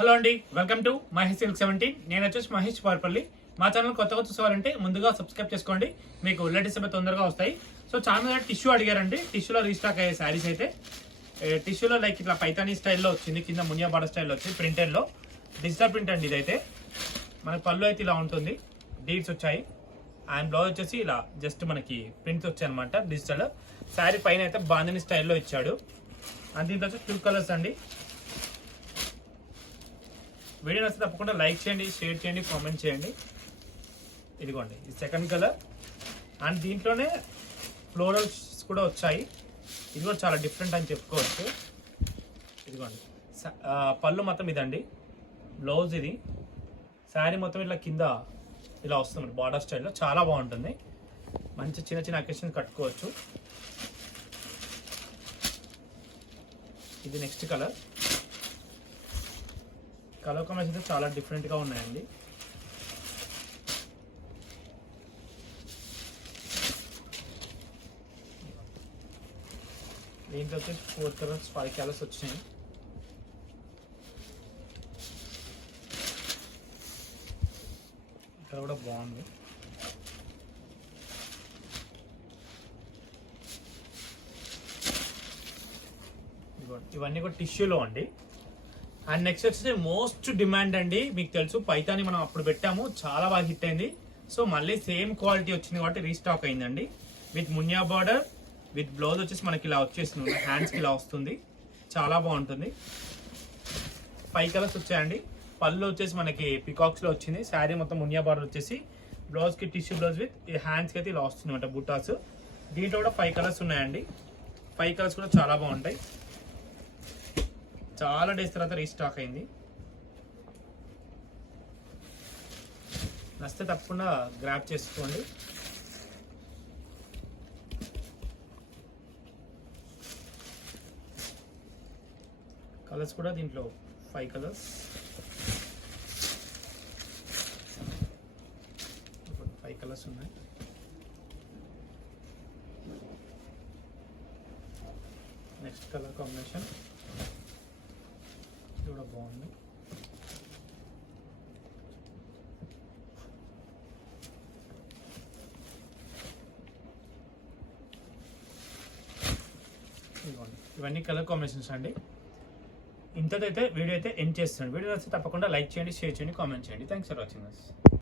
Hello అండి, welcome to Mahesh silk 17. నేను వచ్చేసి మహేష్ పార్పల్లి. మా ఛానల్ కొత్తగా చూసేవారంటే ముందుగా సబ్స్క్రైబ్ చేసుకోండి, మీకు లేటెస్ట్ అయితే తొందరగా వస్తాయి. సో చాలా మంది టిష్యూ అడిగారండి. టిష్యూలో రీస్టాక్ అయ్యే శారీస్ అయితే టిష్యూలో లైక్ ఇట్లా పైతానీ స్టైల్లో వచ్చింది, కింద మునియా బార్డర్ స్టైల్లో వచ్చింది. ప్రింటెడ్లో డిజిటల్ ప్రింట్ అండి. ఇదైతే మనకి పళ్ళు అయితే ఇలా ఉంటుంది, డీడ్స్ వచ్చాయి. అండ్ బ్లౌజ్ వచ్చేసి ఇలా జస్ట్ మనకి ప్రింట్స్ వచ్చాయి అనమాట డిజిటల్. శారీ పైన అయితే బాందిని స్టైల్లో ఇచ్చాడు. అండ్ దీంట్లో వచ్చి 2 కలర్స్ అండి. వీడియో నచ్చితే తప్పకుండా లైక్ చేయండి, షేర్ చేయండి, కామెంట్ చేయండి. ఇదిగోండి ఇది సెకండ్ కలర్. అండ్ దీంట్లోనే ఫ్లోరల్స్ కూడా వచ్చాయి. ఇది కూడా చాలా డిఫరెంట్ అని చెప్పుకోవచ్చు. ఇదిగోండి పళ్ళు మొత్తం ఇదండి, బ్లౌజ్ ఇది. శారీ మొత్తం ఇట్లా కింద ఇలా వస్తుంది బార్డర్ స్టైల్లో, చాలా బాగుంటుంది. మంచి చిన్న చిన్న అకేషన్ కట్టుకోవచ్చు. ఇది నెక్స్ట్ కలర్. కలర్ కాంబినేషన్ అయితే చాలా డిఫరెంట్గా ఉన్నాయండి. దీంట్లో వచ్చి 4 కలర్స్ 5 కలర్స్ వచ్చినాయి. ఇక్కడ కూడా బాగుంది. ఇవన్నీ కూడా టిష్యూలో అండి. అండ్ నెక్స్ట్ వచ్చేసి మోస్ట్ డిమాండ్ అండి. మీకు తెలుసు పైతాని మనం అప్పుడు పెట్టాము, చాలా బాగా హిట్ అయింది. సో మళ్ళీ సేమ్ క్వాలిటీ వచ్చింది కాబట్టి రీస్టాక్ అయిందండి. With Muniya border, with blouse వచ్చేసి మనకి ఇలా వచ్చేస్తుంది, హ్యాండ్స్కి ఇలా వస్తుంది, చాలా బాగుంటుంది. 5 కలర్స్ వచ్చాయండి. పళ్ళు వచ్చేసి మనకి పికాక్స్లో వచ్చింది. శారీ మొత్తం మునియా బార్డర్ వచ్చేసి బ్లౌజ్కి టిష్యూ బ్లౌజ్ విత్ హ్యాండ్స్కి అయితే ఇలా వస్తుంది అనమాట బుటాస్. దీంట్లో కూడా 5 కలర్స్ ఉన్నాయండి. 5 కలర్స్ కూడా చాలా బాగుంటాయి. చాలా డేస్ తర్వాత రీస్టాక్ అయింది. నచ్చితే తప్పకుండా గ్రాప్ చేసుకోండి. కలర్స్ కూడా దీంట్లో 5 కలర్స్, 5 కలర్స్ ఉన్నాయి. నెక్స్ట్ కలర్ కాంబినేషన్ కూడా బాగుంది. ఇవన్నీ కలర్ కాంబినేషన్స్ అండి. ఇంతదైతే వీడియో అయితే ఎండ్ చేస్తున్నాను. వీడియో నచ్చితే తప్పకుండా లైక్ చేయండి, షేర్ చేయండి, కామెంట్ చేయండి. Thanks for watching this.